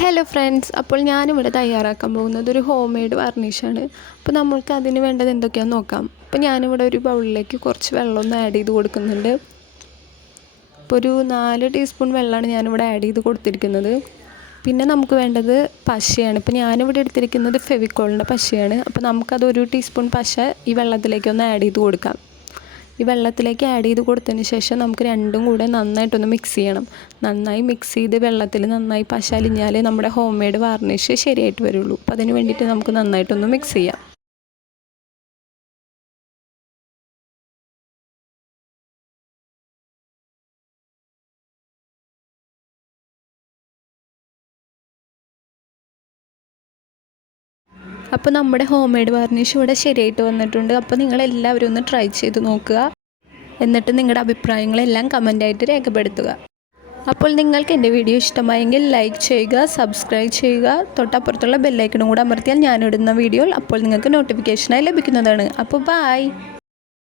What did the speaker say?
Hello friends, അപ്പോൾ ഞാനിവിടെ തയ്യാറാക്കാൻ പോകുന്നത് ഒരു ഹോം മെയ്ഡ് വാർണിഷാണ്. അപ്പോൾ നമ്മൾക്ക് അതിന് വേണ്ടത് എന്തൊക്കെയാണെന്ന് നോക്കാം. അപ്പോൾ ഞാനിവിടെ ഒരു ബൗളിലേക്ക് കുറച്ച് വെള്ളമൊന്ന് ആഡ് ചെയ്ത് കൊടുക്കുന്നുണ്ട്. അപ്പോൾ ഒരു 4 ടീസ്പൂൺ വെള്ളമാണ് ഞാനിവിടെ ആഡ് ചെയ്ത് കൊടുത്തിരിക്കുന്നത്. പിന്നെ നമുക്ക് വേണ്ടത് പശയാണ്. ഇപ്പോൾ ഞാനിവിടെ എടുത്തിരിക്കുന്നത് ഫെവിക്കോളിൻ്റെ പശയാണ്. അപ്പോൾ നമുക്കത് 1 ടീസ്പൂൺ പശ ഈ വെള്ളത്തിലേക്കൊന്ന് ആഡ് ചെയ്ത് കൊടുക്കാം. ഈ വെള്ളത്തിലേക്ക് ആഡ് ചെയ്ത് കൊടുത്തതിന് ശേഷം നമുക്ക് രണ്ടും കൂടെ നന്നായിട്ടൊന്ന് മിക്സ് ചെയ്യണം. നന്നായി മിക്സ് ചെയ്ത് വെള്ളത്തിൽ നന്നായി പശ അലിഞ്ഞാലേ നമ്മുടെ ഹോം മെയ്ഡ് വാർണിഷ് ശരിയായിട്ട് വരുള്ളൂ. അപ്പോൾ അതിന് വേണ്ടിയിട്ട് നമുക്ക് നന്നായിട്ടൊന്ന് മിക്സ് ചെയ്യാം. അപ്പോൾ നമ്മുടെ ഹോം മെയ്ഡ് വാർണിഷ് ഇവിടെ ശരിയായിട്ട് വന്നിട്ടുണ്ട്. അപ്പോൾ നിങ്ങളെല്ലാവരും ഒന്ന് ട്രൈ ചെയ്ത് നോക്കുക. എന്നിട്ട് നിങ്ങളുടെ അഭിപ്രായങ്ങളെല്ലാം കമൻ്റായിട്ട് രേഖപ്പെടുത്തുക. അപ്പോൾ നിങ്ങൾക്ക് എൻ്റെ വീഡിയോ ഇഷ്ടമായെങ്കിൽ ലൈക്ക് ചെയ്യുക, സബ്സ്ക്രൈബ് ചെയ്യുക. തൊട്ടപ്പുറത്തുള്ള ബെല്ലൈക്കണും കൂടെ അമർത്തിയാൽ ഞാനിടുന്ന വീഡിയോ അപ്പോൾ നിങ്ങൾക്ക് നോട്ടിഫിക്കേഷനായി ലഭിക്കുന്നതാണ്. അപ്പോൾ ബൈ.